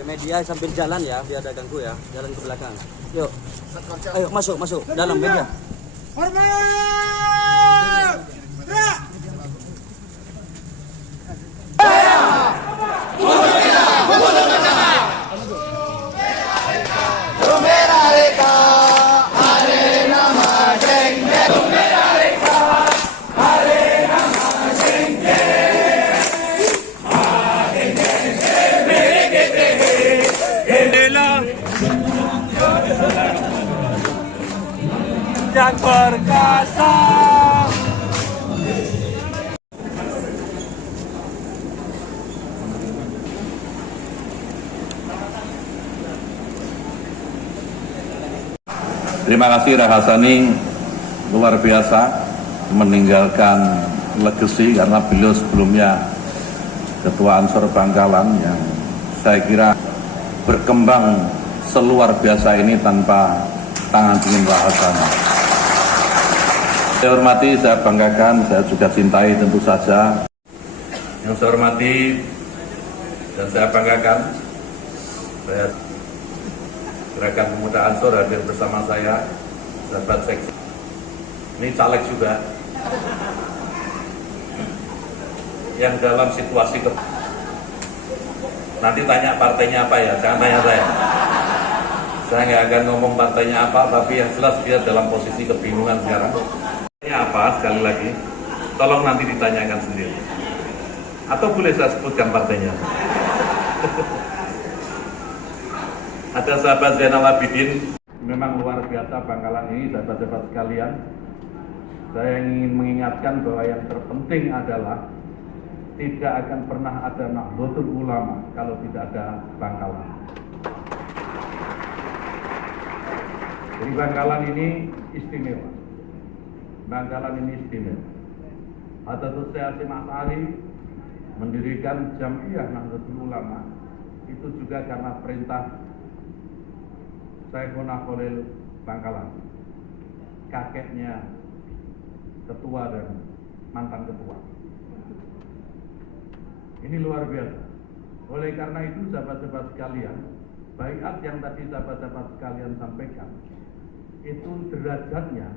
Media sambil jalan ya, biar ada ganggu ya. Jalan ke belakang. Yuk. Ayo masuk dalam media. Hormat! Gerak! Yang perkasa. Terima kasih Rahasani, luar biasa meninggalkan legacy karena beliau sebelumnya Ketua Ansor Bangkalan yang saya kira berkembang seluar biasa ini tanpa tangan dingin Rahasani. Saya hormati, saya banggakan, saya juga cintai tentu saja. Yang saya hormati dan saya banggakan, saya Gerakan Pemuda Ansor hadir bersama saya, sahabat seksi. Ini caleg juga yang dalam situasi nanti tanya partainya apa ya, jangan tanya saya. Saya nggak akan ngomong partainya apa, tapi yang jelas dia dalam posisi kebingungan sekarang. Apa sekali lagi, tolong nanti ditanyakan sendiri. Atau boleh saya sebutkan partainya? Ada sahabat Zainal Abidin, memang luar biasa Bangkalan ini, sahabat-sahabat sekalian. Saya ingin mengingatkan bahwa yang terpenting adalah tidak akan pernah ada Nahdlatul Ulama kalau tidak ada Bangkalan. Jadi Bangkalan ini istimewa. Bangkalan ini istimewa. Hadratus Syekh Hasyim Asy'ari mendirikan Jamiah Nahdlatul Ulama itu juga karena perintah Syekhuna Khalil Bangkalan, kakeknya ketua dan mantan ketua. Ini luar biasa. Oleh karena itu sahabat-sahabat sekalian, baiat yang tadi sahabat-sahabat sekalian sampaikan, itu derajatnya,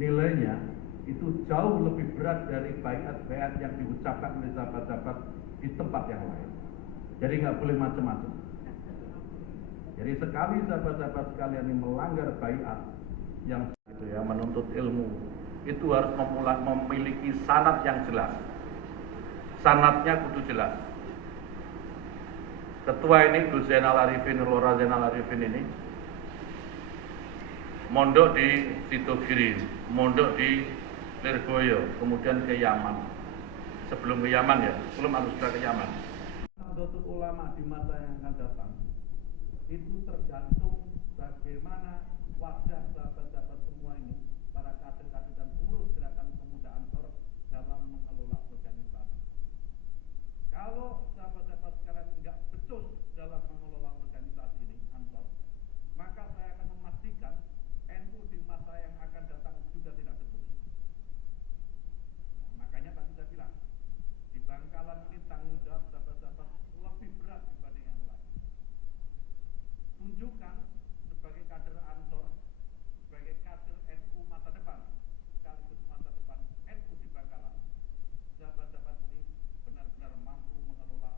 nilainya itu jauh lebih berat dari baiat-baiat yang diucapkan oleh sahabat-sahabat di tempat yang lain. Jadi nggak boleh macam-macam. Jadi sekali sahabat-sahabat sekalian ini melanggar baiat yang itu ya, menuntut ilmu, itu harus memiliki sanad yang jelas. Sanadnya kudu jelas. Ketua ini Gus Zainal Arifin, Lora Zainal Arifin ini mondok di Sidogiri, mondok di Lirboyo, kemudian ke Yaman. Sebelum ke Yaman ya, sebelum harus sudah ke Yaman. Nahdlatul Ulama di masa yang akan datang itu tergantung bagaimana wajah sahabat-sahabat semua ini, para kader-kader dan pengurus Gerakan Pemuda Ansor dalam mengelola organisasi. Kalau sahabat-sahabat sekalian enggak becus dalam mengelola organisasi ini, Ansor, maka saya akan memastikan NU di masa yang akan datang juga tidak becus. Nah, makanya tadi saya bilang, di Bangkalan ini tanggung jawab sahabat-sahabat lebih berat dibanding yang lain. Tunjukkan sebagai kader Ansor, sebagai kader NU masa depan, sekaligus masa depan NU di Bangkalan, sahabat-sahabat ini benar-benar mampu mengelola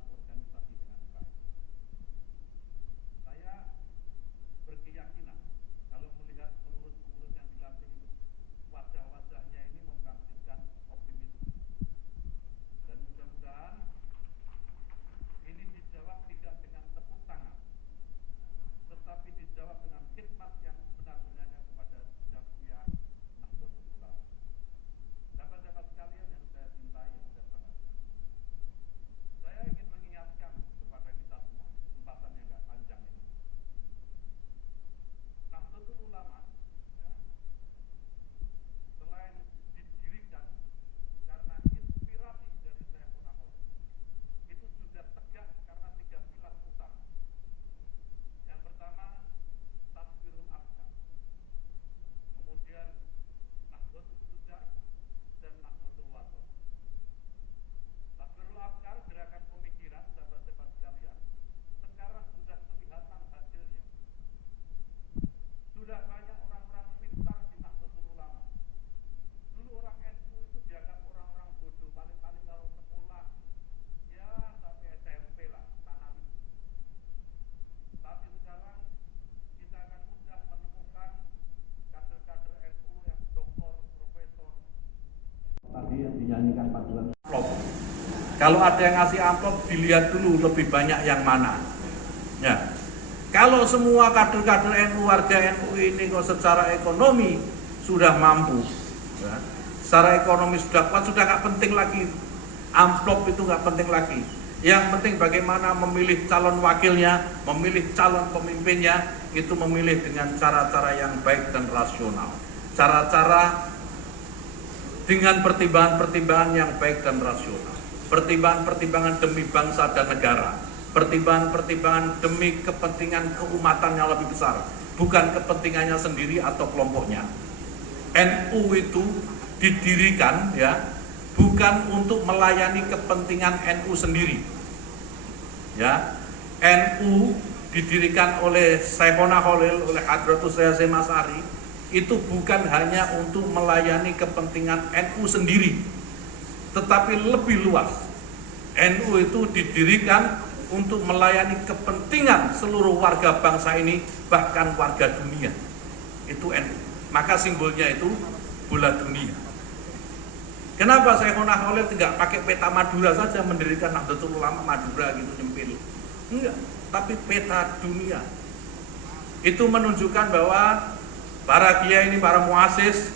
Kalau ada yang ngasih amplop, dilihat dulu lebih banyak yang mana. Ya. Kalau semua kader-kader NU, warga NU ini kok secara ekonomi sudah mampu, ya, secara ekonomi sudah kuat, sudah nggak penting lagi amplop, itu nggak penting lagi. Yang penting bagaimana memilih calon wakilnya, memilih calon pemimpinnya, itu memilih dengan cara-cara yang baik dan rasional. Cara-cara dengan pertimbangan-pertimbangan yang baik dan rasional. Pertimbangan-pertimbangan demi bangsa dan negara. Pertimbangan-pertimbangan demi kepentingan keumatan yang lebih besar, bukan kepentingannya sendiri atau kelompoknya. NU itu didirikan ya bukan untuk melayani kepentingan NU sendiri. Ya, NU didirikan oleh Syekhona Khalil, oleh Hadratus Hasyim Asy'ari, itu bukan hanya untuk melayani kepentingan NU sendiri, tetapi lebih luas. NU itu didirikan untuk melayani kepentingan seluruh warga bangsa ini, bahkan warga dunia. Itu NU. Maka simbolnya itu bola dunia. Kenapa Syekhona Khalil tidak pakai peta Madura saja mendirikan Nahdlatul Ulama Madura gitu nyempil? Enggak, tapi peta dunia. Itu menunjukkan bahwa para kiai ini, para muassis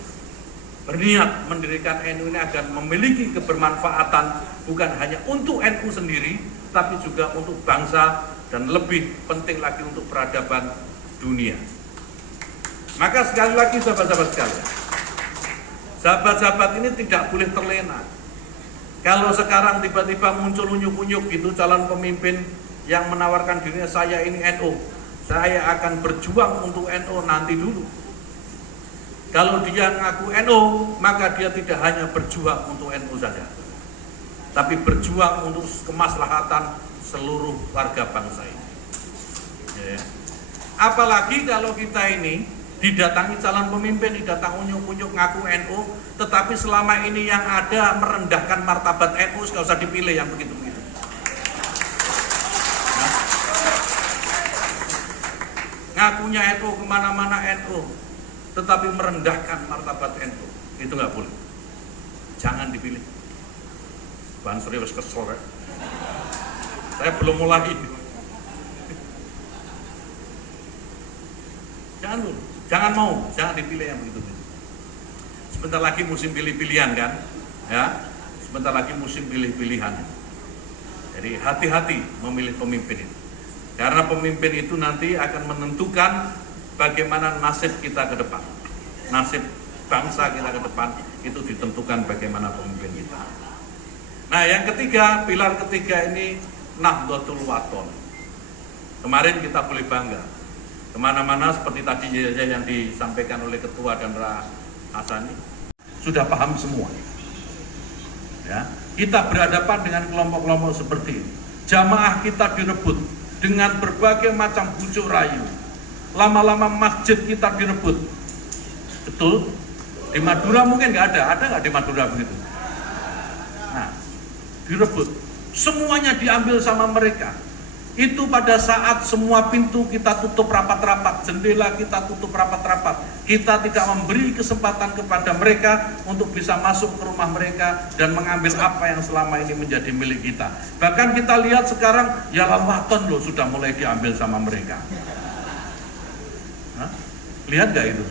berniat mendirikan NU ini agar memiliki kebermanfaatan bukan hanya untuk NU sendiri, tapi juga untuk bangsa dan lebih penting lagi untuk peradaban dunia. Maka sekali lagi sahabat-sahabat sekalian, sahabat-sahabat ini tidak boleh terlena. Kalau sekarang tiba-tiba muncul unyuk-unyuk gitu calon pemimpin yang menawarkan dirinya, saya ini NU, saya akan berjuang untuk NU, nanti dulu. Kalau dia ngaku NU, maka dia tidak hanya berjuang untuk NU saja, tapi berjuang untuk kemaslahatan seluruh warga bangsa ini. Ya. Apalagi kalau kita ini didatangi calon pemimpin, didatang unyuk-unyuk ngaku NU, tetapi selama ini yang ada merendahkan martabat NU, nggak usah dipilih yang begitu-begitu. Nah, ngakunya NU, kemana-mana NU, tetapi merendahkan martabat NU, itu nggak boleh. Jangan dipilih. Bang serius kesel ya. Saya belum mulai. Jangan dulu, jangan dipilih yang begitu. Sebentar lagi musim pilih-pilihan kan, ya. Sebentar lagi musim pilih-pilihan. Jadi hati-hati memilih pemimpin itu, karena pemimpin itu nanti akan menentukan bagaimana nasib kita ke depan, nasib bangsa kita ke depan itu ditentukan bagaimana pemimpin kita. Nah, yang ketiga, pilar ketiga ini Nahdlatul Wathon. Kemarin kita boleh bangga, kemana-mana seperti tadi yang disampaikan oleh Ketua dan Ra Hasani, sudah paham semua. Ya, kita berhadapan dengan kelompok-kelompok seperti ini. Jamaah kita direbut dengan berbagai macam bujuk rayu. Lama-lama masjid kita direbut. Betul? Di Madura mungkin nggak ada nggak di Madura begitu? Nah, direbut, semuanya diambil sama mereka. Itu pada saat semua pintu kita tutup rapat-rapat, jendela kita tutup rapat-rapat, kita tidak memberi kesempatan kepada mereka untuk bisa masuk ke rumah mereka dan mengambil apa yang selama ini menjadi milik kita. Bahkan kita lihat sekarang Jalal Wathon loh sudah mulai diambil sama mereka. Hah? Lihat gak itu?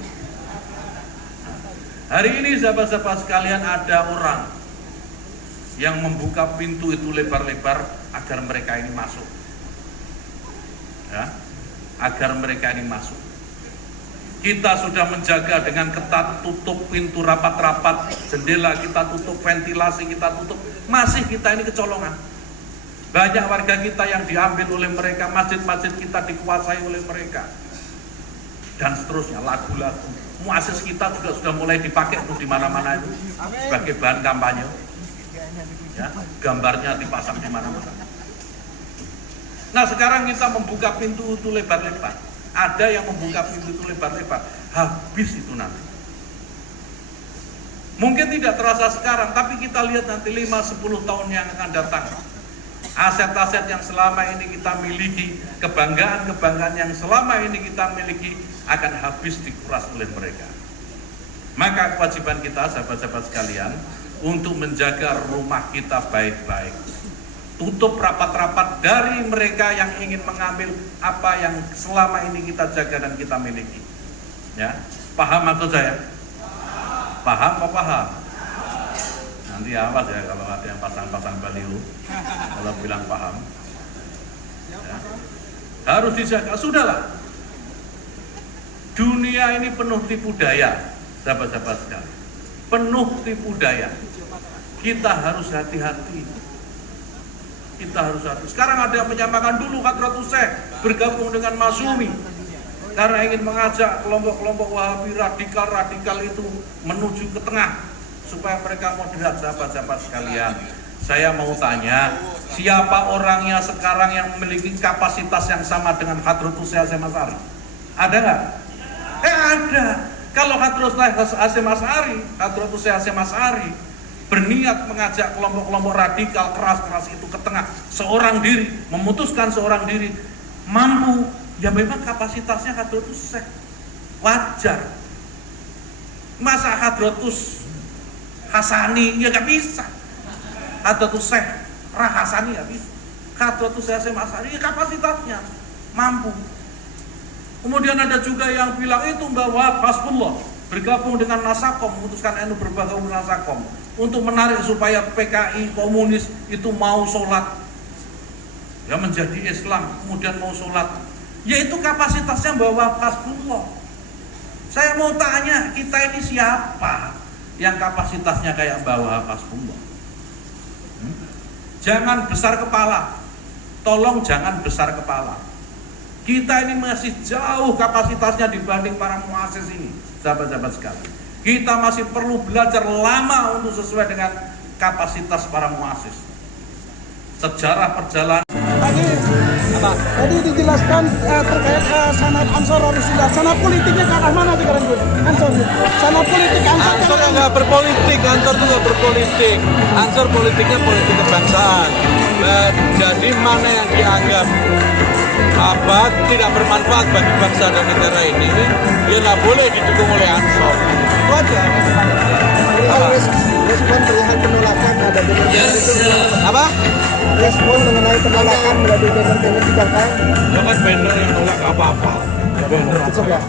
Hari ini sahabat-sahabat sekalian, ada orang yang membuka pintu itu lebar-lebar agar mereka ini masuk, ya, agar mereka ini masuk. Kita sudah menjaga dengan ketat, tutup pintu rapat-rapat, jendela kita tutup, ventilasi kita tutup, masih kita ini kecolongan. Banyak warga kita yang diambil oleh mereka, masjid-masjid kita dikuasai oleh mereka, dan seterusnya. Lagu-lagu muassis kita juga sudah mulai dipakai tuh di mana-mana itu sebagai bahan kampanye. Ya, gambarnya dipasang di mana-mana. Nah, sekarang kita membuka pintu itu lebar-lebar. Ada yang membuka pintu itu lebar-lebar. Habis itu nanti. Mungkin tidak terasa sekarang, tapi kita lihat nanti 5-10 tahun yang akan datang. Aset-aset yang selama ini kita miliki, kebanggaan-kebanggaan yang selama ini kita miliki akan habis dikuras oleh mereka. Maka kewajiban kita, sahabat-sahabat sekalian, untuk menjaga rumah kita baik-baik. tutup rapat-rapat dari mereka yang ingin mengambil apa yang selama ini kita jaga dan kita miliki. Ya, paham maksud saya? Paham apa paham? Nanti awas ya kalau ada yang pasang-pasang baliho kalau bilang paham. Ya. Harus dijaga. Sudahlah. Dunia ini penuh tipu daya, sahabat-sahabat sekalian. Penuh tipu daya. Kita harus hati-hati. Kita harus hati. Sekarang ada yang menyamakan dulu Hadratus Syekh bergabung dengan Masyumi karena ingin mengajak kelompok-kelompok Wahabi radikal itu menuju ke tengah supaya mereka moderat. Sahabat-sahabat sekalian, saya mau tanya, siapa orangnya sekarang yang memiliki kapasitas yang sama dengan Hadratus Syekh Hasyim Asy'ari? Ada nggak? Ada. Kalau Hadratus Syekh Hasyim Asy'ari, Hadratus Syekh Hasyim Asy'ari berniat mengajak kelompok-kelompok radikal keras-keras itu ke tengah, seorang diri, memutuskan seorang diri, mampu, ya memang kapasitasnya Hadratus Syekh, wajar. Masa Hadratus Hasani, ya gak bisa. Hadratus Syekh Rahasani ya bisa. Hadratus Syekh Hasyim Asy'ari, ya kapasitasnya, mampu. Kemudian ada juga yang bilang itu bahwa Hasbullah bergabung dengan Nasakom, memutuskan NU bergabung dengan Nasakom untuk menarik supaya PKI komunis itu mau sholat, ya menjadi Islam, kemudian mau sholat, yaitu kapasitasnya bahwa Hasbullah. Saya mau tanya, kita ini siapa yang kapasitasnya kayak bawa Hasbullah? Jangan besar kepala, tolong jangan besar kepala. Kita ini masih jauh kapasitasnya dibanding para muassis ini, sahabat-sahabat sekalian. Kita masih perlu belajar lama untuk sesuai dengan kapasitas para muassis. Sejarah perjalanan. Tadi dijelaskan terkait sanad Ansor Rasulullah. Sanad politiknya ke arah mana sekarang, Gus? Ansor. Sanad politik Ansor yang nggak berpolitik, Ansor itu nggak berpolitik. Ansor politiknya politik kebangsaan. Jadi mana yang dianggap tidak bermanfaat bagi bangsa dan negara ini, dia nggak boleh didukung oleh Ansor. Itu aja. Respon terlihat penolakan ada Apa? Respon mengenai penolakan melalui banner-banner di belakang. Ya kan banner yang nolak apa-apa. Cukup ya.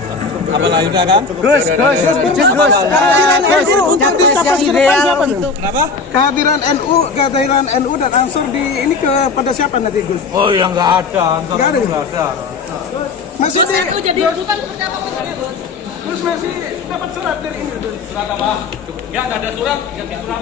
Apa lainnya kan? Gus. Kehadiran NU untuk di capres ke depan siapa tuh? Kenapa? Kehadiran NU dan Ansor di ini kepada siapa nanti, Gus? Oh ya nggak ada, Ansor Nggak ada. nggak ada. Masih di NU jadi rujukan seperti apa maksudnya, Gus? Gus masih dapat surat dari ini, Gus. Surat apa? Ya nggak ada surat, ganti surat.